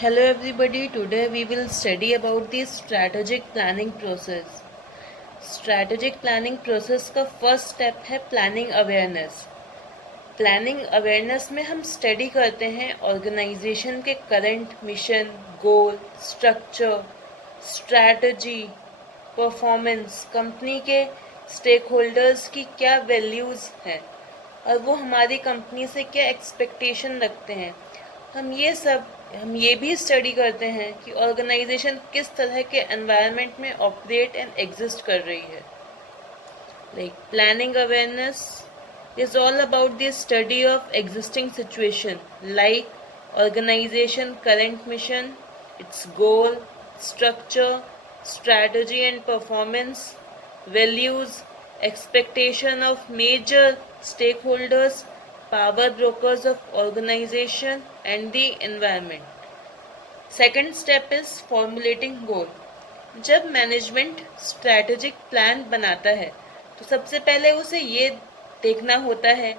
Hello everybody, today we will study about the strategic planning process. Strategic planning process का first step है planning awareness. Planning awareness में हम study करते हैं organisation के current mission, गोल, structure, strategy, performance, company के stake holders की क्या वैल्यूज़ हैं और वो हमारी कंपनी से क्या एक्सपेक्टेशन रखते हैं. हम ये भी स्टडी करते हैं कि ऑर्गेनाइजेशन किस तरह के एनवायरनमेंट में ऑपरेट एंड एग्जिस्ट कर रही है. Like planning awareness is all about the study of existing situation like organization current mission, its goal, structure, strategy and performance, values, expectation of major stakeholders, power brokers of organization and the environment. Second step is formulating goal. जब management strategic plan बनाता है तो सबसे पहले उसे ये देखना होता है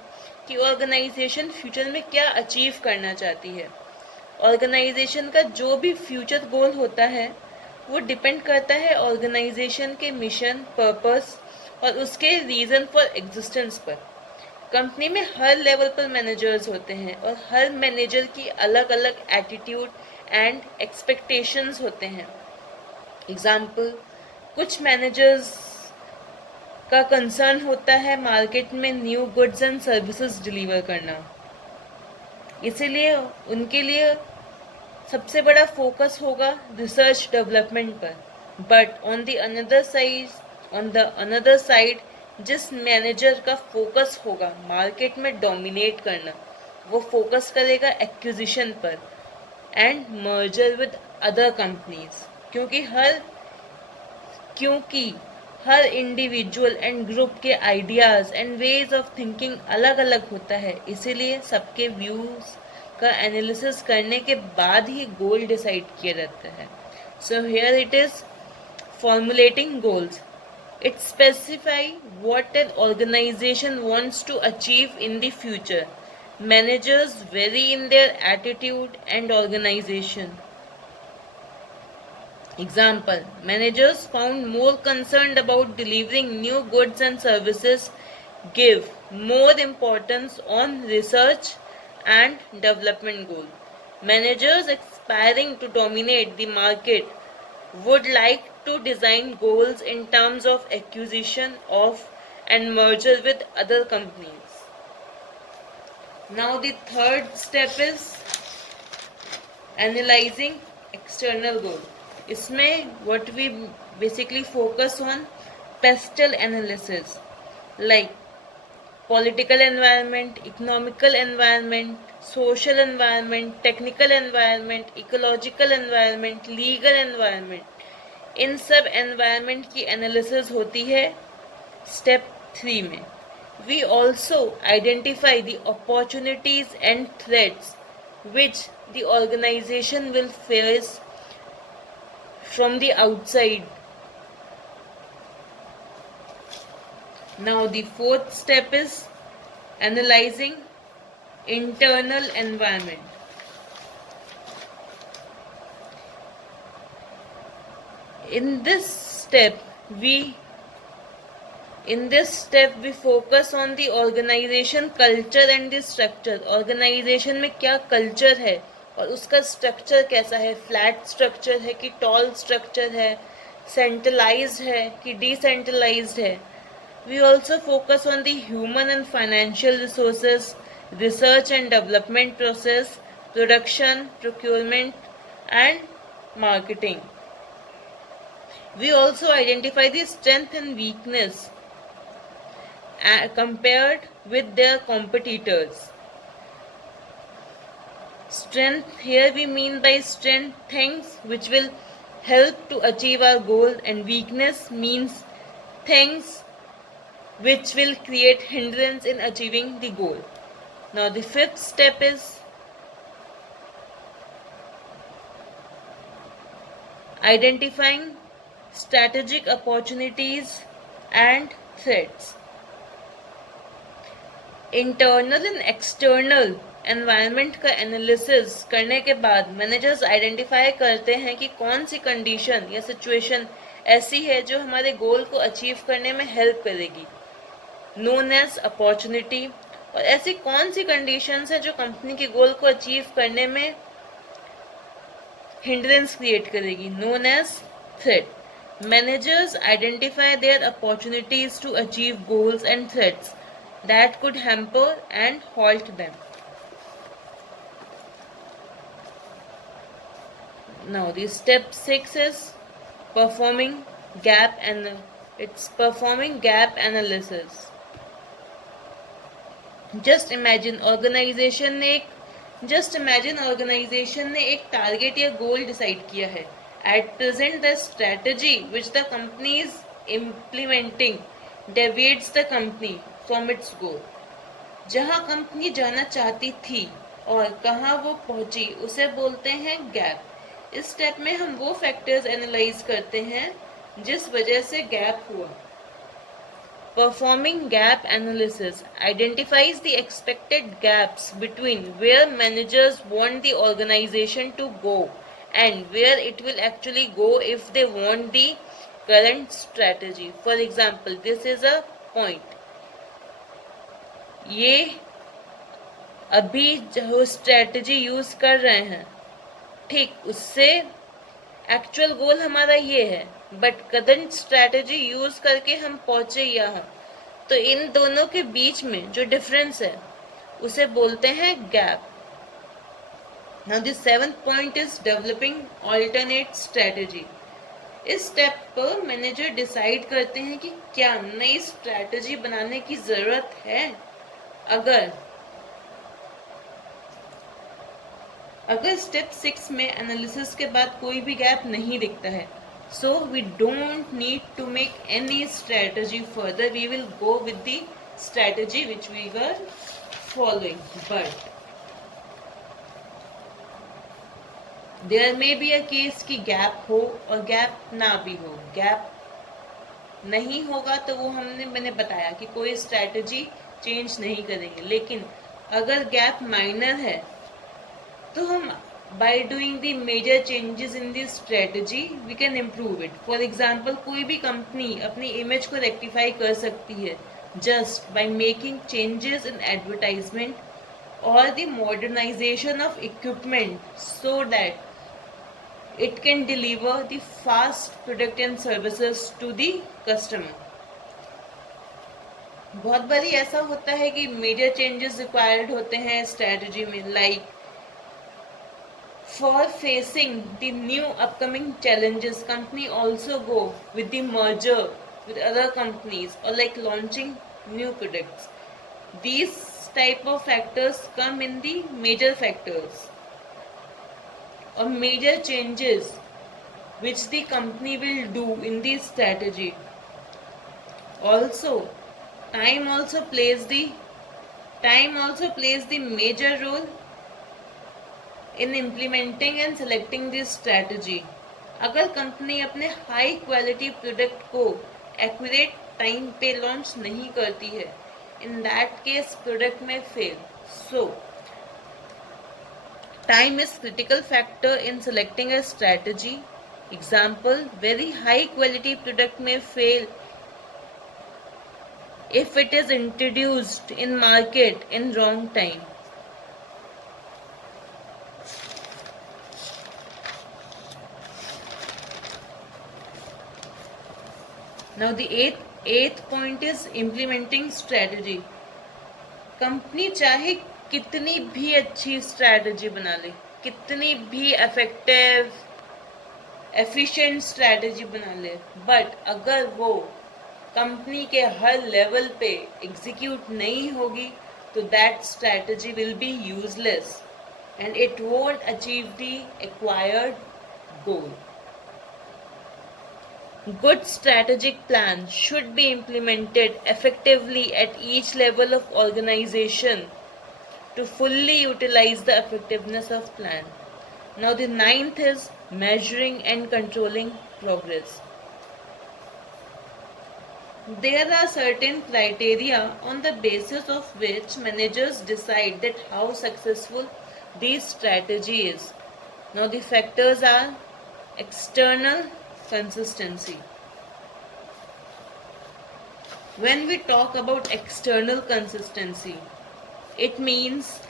कि ऑर्गेनाइजेशन फ्यूचर में क्या अचीव करना चाहती है. ऑर्गेनाइजेशन का जो भी फ्यूचर गोल होता है वो डिपेंड करता है ऑर्गेनाइजेशन के मिशन, पर्पस और उसके रीज़न फॉर एग्जिस्टेंस पर. कंपनी में हर लेवल पर मैनेजर्स होते हैं और हर मैनेजर की अलग अलग एटीट्यूड एंड एक्सपेक्टेशंस होते हैं. एग्जाम्पल, कुछ मैनेजर्स का कंसर्न होता है मार्केट में new goods and services deliver करना, इसीलिए उनके लिए सबसे बड़ा फोकस होगा रिसर्च डेवलपमेंट पर. But on the another side जिस मैनेजर का फोकस होगा मार्केट में डोमिनेट करना, वो फोकस करेगा एक्विजिशन पर and merger with other companies. क्योंकि हर इंडिविजुअल एंड ग्रुप के ideas and ways of thinking अलग अलग होता है, इसीलिए सबके व्यूज़ का एनालिसिस करने के बाद ही गोल डिसाइड किया जाता है. So here it is formulating goals. It specify what an organization wants to achieve in the future. Managers vary in their attitude and organization. Example, managers found more concerned about delivering new goods and services give more importance on research and development goal. Managers aspiring to dominate the market would like to design goals in terms of acquisition of and merger with other companies. Now the third step is analyzing external goal. इसमें what we basically focus on pestle analysis like political environment, economical environment, social environment, technical environment, ecological environment, legal environment. इन सब environment की analysis होती है step 3 में. We also identify the opportunities and threats which the organization will face from the outside. Now the fourth step is analyzing internal environment. In this step we focus on the organization culture and the structure. Organization में क्या culture है और उसका structure कैसा है, flat structure है कि tall structure है, centralized है कि decentralized है. We also focus on the human and financial resources, research and development process, production, procurement and marketing. We also identify the strength and weakness compared with their competitors. Strength, here we mean by strength things which will help to achieve our goal, and weakness means things which will create hindrance in achieving the goal. Now the fifth step is identifying strategic opportunities and threats. Internal and external environment का analysis करने के बाद managers identify करते हैं कि कौन सी condition या situation ऐसी है जो हमारे गोल को अचीव करने में हेल्प करेगी, नोन एज अपॉर्चुनिटी, और ऐसी कौन सी कंडीशंस है जो कंपनी के गोल को अचीव करने में हिंड्रेंस क्रिएट करेगी, known as threat. Managers identify their opportunities to achieve goals and threats that could hamper and halt them. Now, the step 6 is performing performing gap analysis. Just imagine organization ने एक target या goal decide किया है. At present, the strategy which the company is implementing deviates the company from its goal. जहाँ company जाना चाहती थी और कहाँ वो पहुंची उसे बोलते हैं गैप. इस स्टेप में हम वो फैक्टर्स एनालाइज करते हैं जिस वजह से गैप हुआ. Performing gap analysis identifies the expected gaps between where managers want the organization to go and where it will actually go if they want the current strategy. For example, this is a point. ये अभी जो strategy use कर रहे हैं, ठीक उससे actual goal हमारा ये है, बट करंट स्ट्रेटजी यूज करके हम पहुंचे यहाँ, तो इन दोनों के बीच में जो डिफरेंस है उसे बोलते हैं gap. Now the seventh point is developing alternate strategy. इस स्टेप पर मैनेजर डिसाइड करते हैं कि क्या नई स्ट्रेटजी बनाने की जरूरत है. अगर स्टेप 6 में एनालिसिस के बाद कोई भी गैप नहीं दिखता है, so we don't need to make any strategy further. We will go with the strategy which we were following. But there may be a case कि गैप हो और गैप ना भी हो. गैप नहीं होगा तो वो मैंने बताया कि कोई स्ट्रैटेजी चेंज नहीं करेंगे. लेकिन अगर गैप माइनर है तो हम by doing the major changes in the strategy we can improve it. For example, कोई भी कंपनी अपनी इमेज को रेक्टिफाई कर सकती है just by making changes in advertisement or the modernization of equipment so that it can deliver the fast product and services to the customer. बहुत बारी ऐसा होता है कि मेजर चेंजेस रिक्वायर्ड होते हैं स्ट्रेटजी में, like for facing the new upcoming challenges, company also go with the merger with other companies or like launching new products. These type of factors come in the major factors or major changes which the company will do in the strategy. Also, time also plays the major role in implementing and selecting this strategy. अगर company अपने high quality product को accurate time पे launch नहीं करती है, in that case product में fail. So time is critical factor in selecting a strategy. Example, very high quality product में fail if it is introduced in market in wrong time. Now the eighth point is implementing strategy. Company चाहे कितनी भी अच्छी strategy बना ले, कितनी भी effective efficient strategy बना ले, बट अगर वो कंपनी के हर लेवल पे एग्जीक्यूट नहीं होगी तो that strategy will be useless and it won't achieve the acquired goal. Good strategic plans should be implemented effectively at each level of organization to fully utilize the effectiveness of plan. Now the ninth is measuring and controlling progress. There are certain criteria on the basis of which managers decide that how successful this strategy is. Now the factors are external consistency. When we talk about external consistency, it means,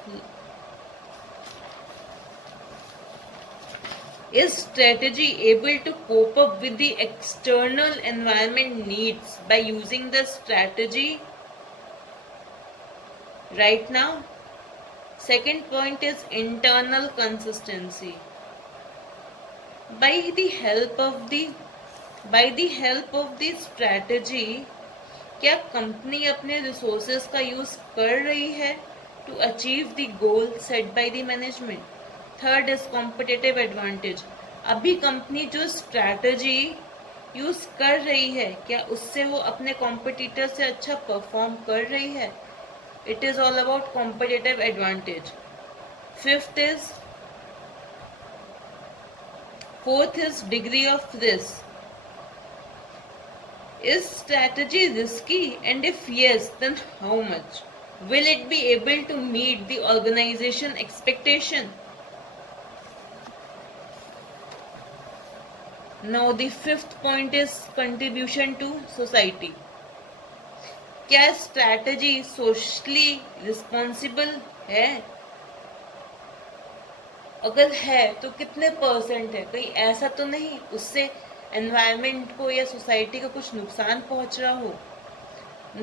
is strategy able to cope up with the external environment needs by using the strategy right now? Second point is internal consistency. By the help of the strategy, क्या company अपने resources का use कर रही है to achieve the goal set by the management? Third is competitive advantage. अभी company जो strategy use कर रही है, क्या उससे वो अपने कॉम्पिटिटर से अच्छा परफॉर्म कर रही है? It is all about competitive advantage. Fourth is degree of risk. Is strategy risky, and if yes, then how much? Will it be able to meet the organization expectation? Now the fifth point is contribution to society. क्या strategy socially responsible है? अगर है तो कितने percent है? कहीं ऐसा तो नहीं उससे एनवायरमेंट को या सोसाइटी को कुछ नुकसान पहुंच रहा हो?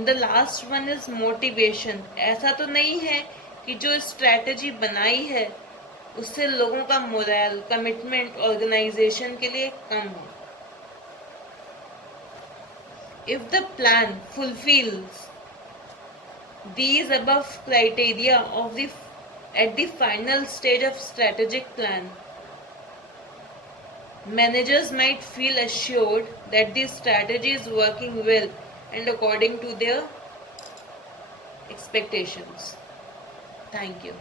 The last one is motivation. ऐसा तो नहीं है कि जो स्ट्रैटेजी बनाई है उससे लोगों का मोरल, कमिटमेंट ऑर्गेनाइजेशन के लिए कम हो. If the plan fulfils these above criteria at the final stage of strategic plan, managers might feel assured that the strategy is working well and according to their expectations. Thank you.